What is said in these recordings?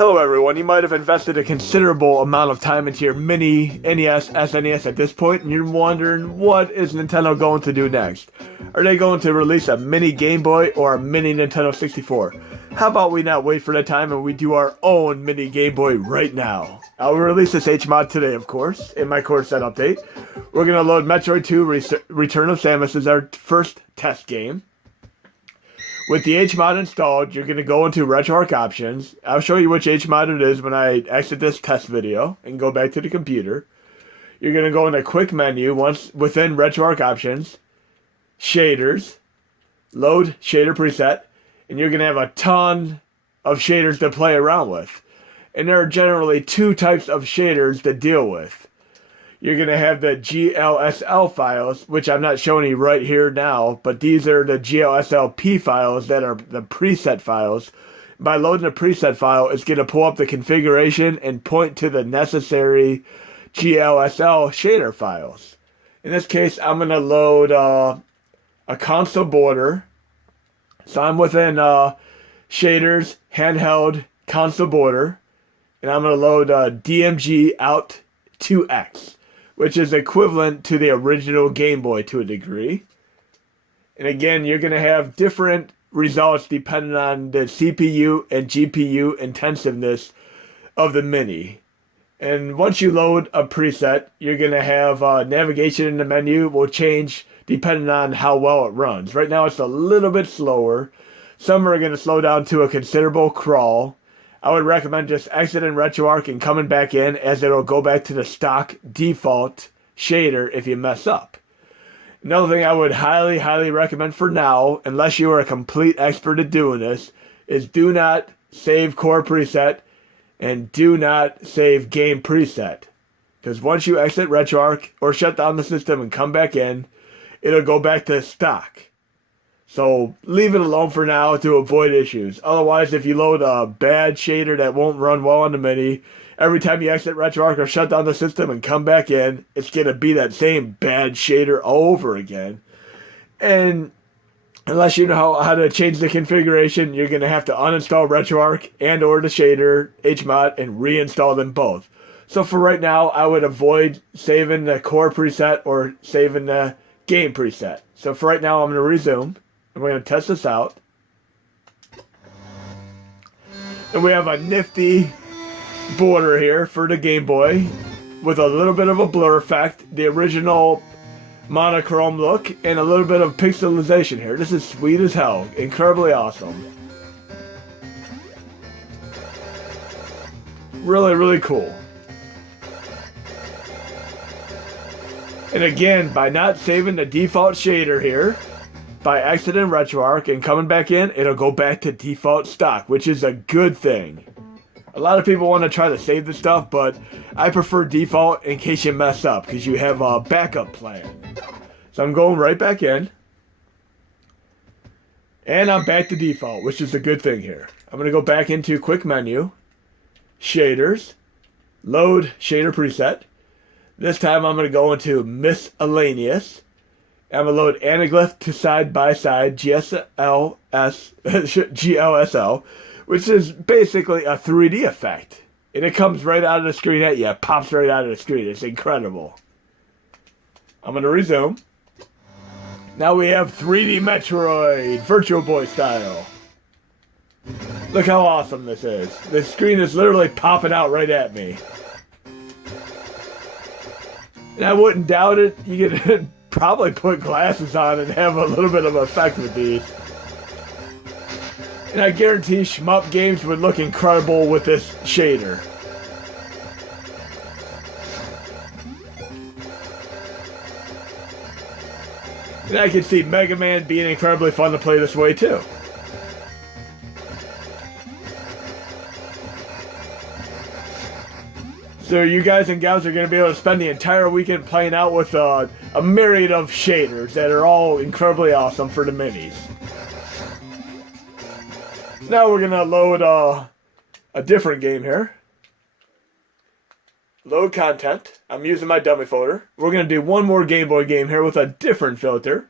Hello everyone, you might have invested a considerable amount of time into your mini NES, SNES at this point, and you're wondering, what is Nintendo going to do next? Are they going to release a mini Game Boy or a mini Nintendo 64? How about we not wait for that time and we do our own mini Game Boy right now? I'll release this hmod today, of course, in my core set update. We're going to load Metroid 2 Return of Samus as our first test game. With the hmod installed, you're going to go into RetroArch options. I'll show you which hmod it is when I exit this test video and go back to the computer. You're going to go in a quick menu once within RetroArch options, shaders, load shader preset, and you're going to have a ton of shaders to play around with. And there are generally two types of shaders to deal with. You're going to have the GLSL files, which I'm not showing you right here now, but these are the GLSLP files that are the preset files. By loading a preset file, it's going to pull up the configuration and point to the necessary GLSL shader files. In this case, I'm going to load a console border. So I'm within shaders, handheld, console border, and I'm going to load DMG out 2X. Which is equivalent to the original Game Boy to a degree. And again, you're going to have different results depending on the CPU and GPU intensiveness of the Mini. And once you load a preset, you're going to have navigation in the menu will change depending on how well it runs. Right now it's a little bit slower. Some are going to slow down to a considerable crawl. I would recommend just exiting RetroArch and coming back in, as it'll go back to the stock default shader if you mess up. Another thing I would highly recommend for now, unless you are a complete expert at doing this, is do not save core preset and do not save game preset. Because once you exit RetroArch or shut down the system and come back in, it'll go back to stock. So leave it alone for now to avoid issues. Otherwise, if you load a bad shader that won't run well on the Mini, every time you exit RetroArch or shut down the system and come back in, it's going to be that same bad shader all over again. And unless you know how to change the configuration, you're going to have to uninstall RetroArch and or the shader, hmod, and reinstall them both. So for right now, I would avoid saving the core preset or saving the game preset. So for right now, I'm going to resume. And we're going to test this out. And we have a nifty border here for the Game Boy with a little bit of a blur effect, the original monochrome look, and a little bit of pixelization here. This is sweet as hell. Incredibly awesome. Really cool. And again, by not saving the default shader here, by exiting RetroArch and coming back in, it'll go back to default stock, which is a good thing. A lot of people want to try to save the stuff, but I prefer default in case you mess up, because you have a backup plan. So I'm going right back in. And I'm back to default, which is a good thing here. I'm going to go back into quick menu, shaders, load shader preset. This time I'm going to go into miscellaneous. I'm going to load anaglyph to side-by-side GLSL, which is basically a 3D effect. And it comes right out of the screen at you. It pops right out of the screen. It's incredible. I'm going to resume. Now we have 3D Metroid, Virtual Boy style. Look how awesome this is. The screen is literally popping out right at me. And I wouldn't doubt it. You could probably put glasses on and have a little bit of effect with these. And I guarantee shmup games would look incredible with this shader. And I can see Mega Man being incredibly fun to play this way too. So you guys and gals are going to be able to spend the entire weekend playing out with a myriad of shaders that are all incredibly awesome for the minis. Now we're going to load a different game here. Load content. I'm using my dummy folder. We're going to do one more Game Boy game here with a different filter.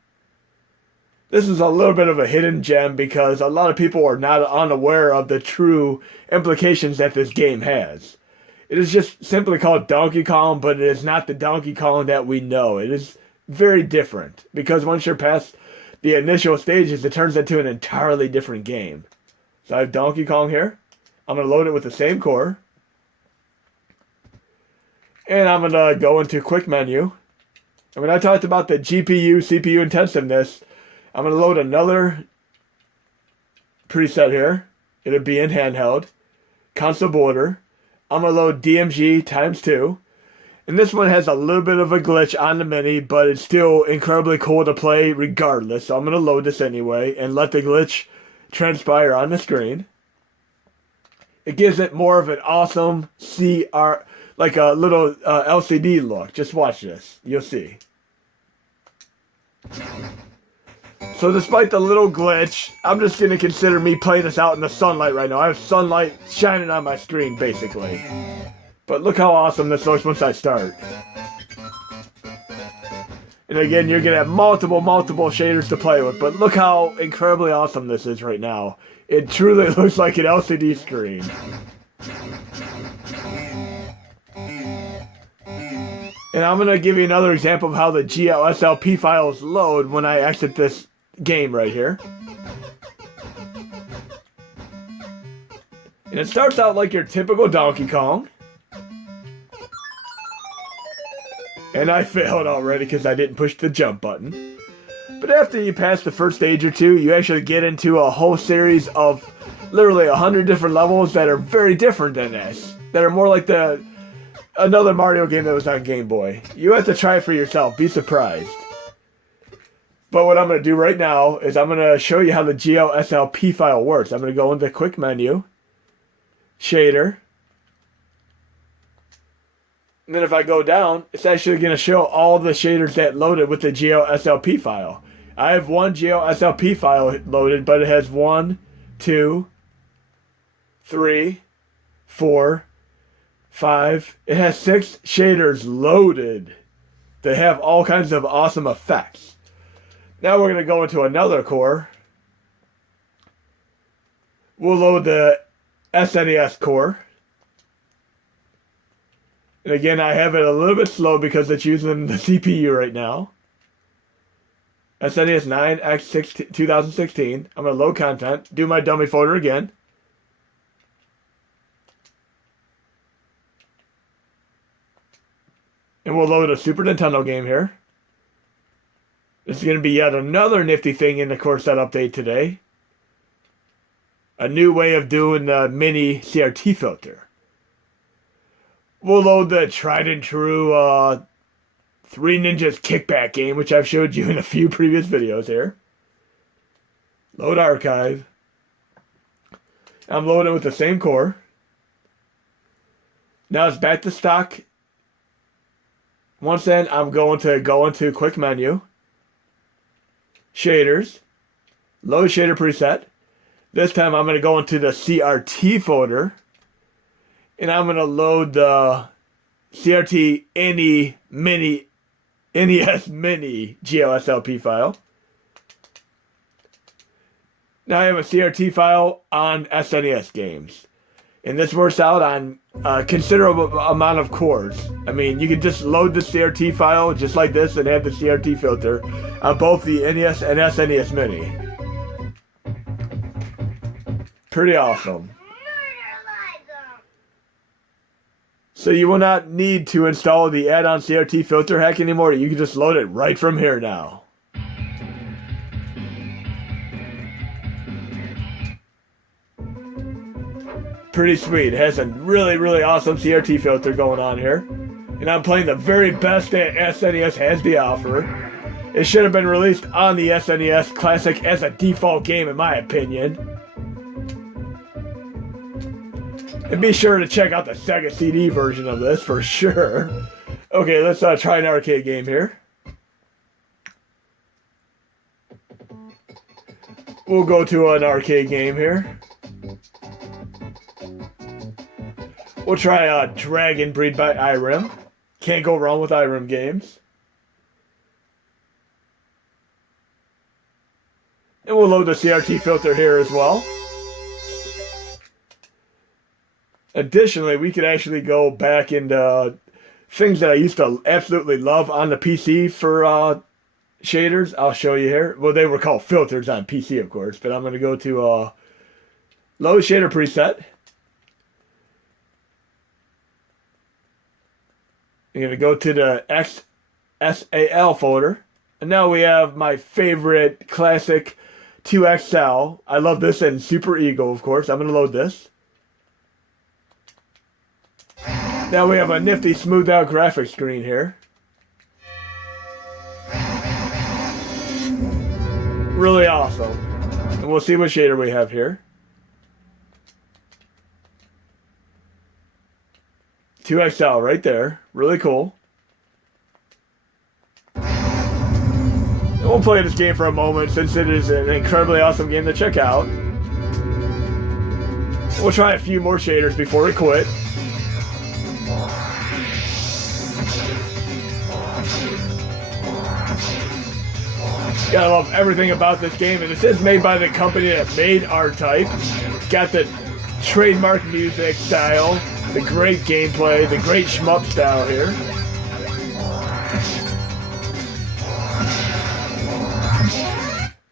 This is a little bit of a hidden gem because a lot of people are not unaware of the true implications that this game has. It is just simply called Donkey Kong, but it is not the Donkey Kong that we know. It is very different because once you're past the initial stages, it turns into an entirely different game. So I have Donkey Kong here. I'm going to load it with the same core. And I'm going to go into quick menu. And when I talked about the GPU, CPU intensiveness, I'm going to load another preset here. It'll be in handheld. Console border. I'm going to load DMG ×2. And this one has a little bit of a glitch on the Mini, but it's still incredibly cool to play regardless. So I'm going to load this anyway and let the glitch transpire on the screen. It gives it more of an awesome CR, like a little LCD look. Just watch this. You'll see. So despite the little glitch, I'm just going to consider me playing this out in the sunlight right now. I have sunlight shining on my screen, basically. But look how awesome this looks once I start. And again, you're going to have multiple shaders to play with. But look how incredibly awesome this is right now. It truly looks like an LCD screen. And I'm going to give you another example of how the GLSLP files load when I exit this game right here. And it starts out like your typical Donkey Kong. And I failed already because I didn't push the jump button. But after you pass the first stage or two, you actually get into a whole series of literally 100 different levels that are very different than this. That are more like another Mario game that was on Game Boy. You have to try it for yourself. Be surprised. But what I'm going to do right now is I'm going to show you how the GLSLP file works. I'm going to go into quick menu, shader. And then if I go down, it's actually going to show all the shaders that loaded with the GLSLP file. I have one GLSLP file loaded, but it has 1, 2, 3, 4, 5. It has 6 shaders loaded. They have all kinds of awesome effects. Now we're going to go into another core. We'll load the SNES core. And again, I have it a little bit slow because it's using the CPU right now. SNES 9X 2016. I'm going to load content. Do my dummy folder again. And we'll load a Super Nintendo game here. This is going to be yet another nifty thing in the core set update today. A new way of doing the mini CRT filter. We'll load the tried and true Three Ninjas Kickback game, which I've showed you in a few previous videos here. Load archive. I'm loading with the same core. Now it's back to stock. Once then, I'm going to go into quick menu. Shaders. Load shader preset. This time I'm going to go into the CRT folder. And I'm going to load the CRT NES Mini GLSLP file. Now I have a CRT file on SNES games. And this works out on a considerable amount of cores. I mean, you can just load the CRT file just like this and have the CRT filter on both the NES and SNES Mini. Pretty awesome. So you will not need to install the add-on CRT filter hack anymore. You can just load it right from here now. Pretty sweet. It has a really awesome CRT filter going on here. And I'm playing the very best that SNES has to offer. It should have been released on the SNES Classic as a default game in my opinion. And be sure to check out the Sega CD version of this for sure. Okay, let's try an arcade game here. We'll go to an arcade game here. We'll try Dragon Breed by Irem. Can't go wrong with Irem games. load the CRT filter here as well. Additionally, we could actually go back into things that I used to absolutely love on the PC for shaders. I'll show you here. Well, they were called filters on PC, of course, but I'm going to go to load shader preset. I'm going to go to the XSAL folder. And now we have my favorite classic 2XL. I love this in Super Eagle, of course. I'm going to load this. Now we have a nifty smoothed out graphics screen here. Really awesome. And we'll see what shader we have here. 2XL right there. Really cool. And we'll play this game for a moment since it is an incredibly awesome game to check out. We'll try a few more shaders before we quit. Gotta love everything about this game, and this is made by the company that made R-Type. Got the trademark music style, the great gameplay, the great shmup style here.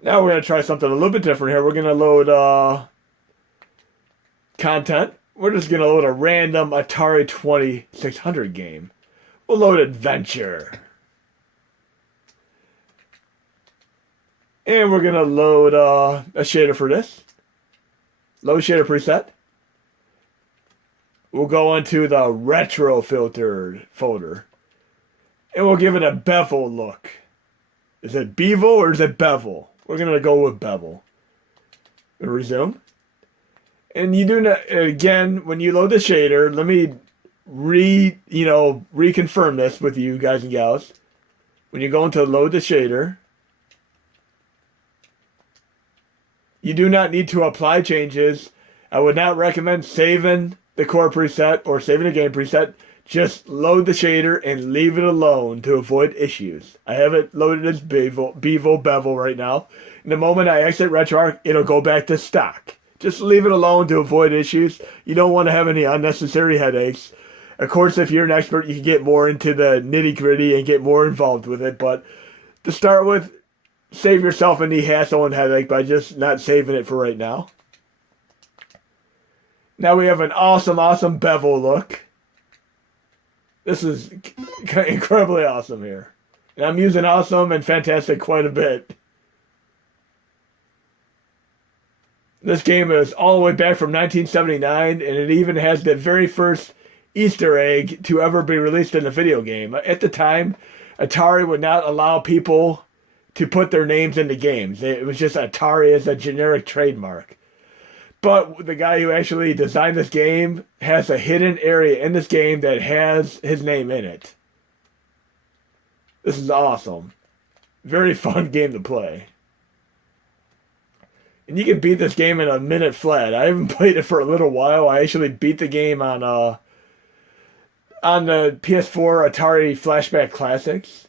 Now we're gonna try something a little bit different here. We're gonna load content. We're just gonna load a random Atari 2600 game. We'll load Adventure. And we're going to load a shader for this. Load shader preset. We'll go into the retro filtered folder. And we'll give it a bevel look. Is it bevel or is it bevel? We're going to go with bevel. We'll resume. And you do not, again, when you load the shader, let me reconfirm this with you guys and gals. When you go into load the shader, you do not need to apply changes. I would not recommend saving the core preset or saving a game preset. Just load the shader and leave it alone to avoid issues. I have it loaded as bevel right now. And the moment I exit RetroArch, it'll go back to stock. Just leave it alone to avoid issues. You don't want to have any unnecessary headaches. Of course, if you're an expert, you can get more into the nitty-gritty and get more involved with it. But to start with, save yourself any hassle and headache by just not saving it for right now. Now we have an awesome bevel look. This is incredibly awesome here. And I'm using awesome and fantastic quite a bit. This game is all the way back from 1979, and it even has the very first Easter egg to ever be released in a video game. At the time, Atari would not allow people to put their names into games. It was just Atari as a generic trademark. But the guy who actually designed this game has a hidden area in this game that has his name in it. This is awesome. Very fun game to play. And you can beat this game in a minute flat. I haven't played it for a little while. I actually beat the game on the PS4 Atari Flashback Classics.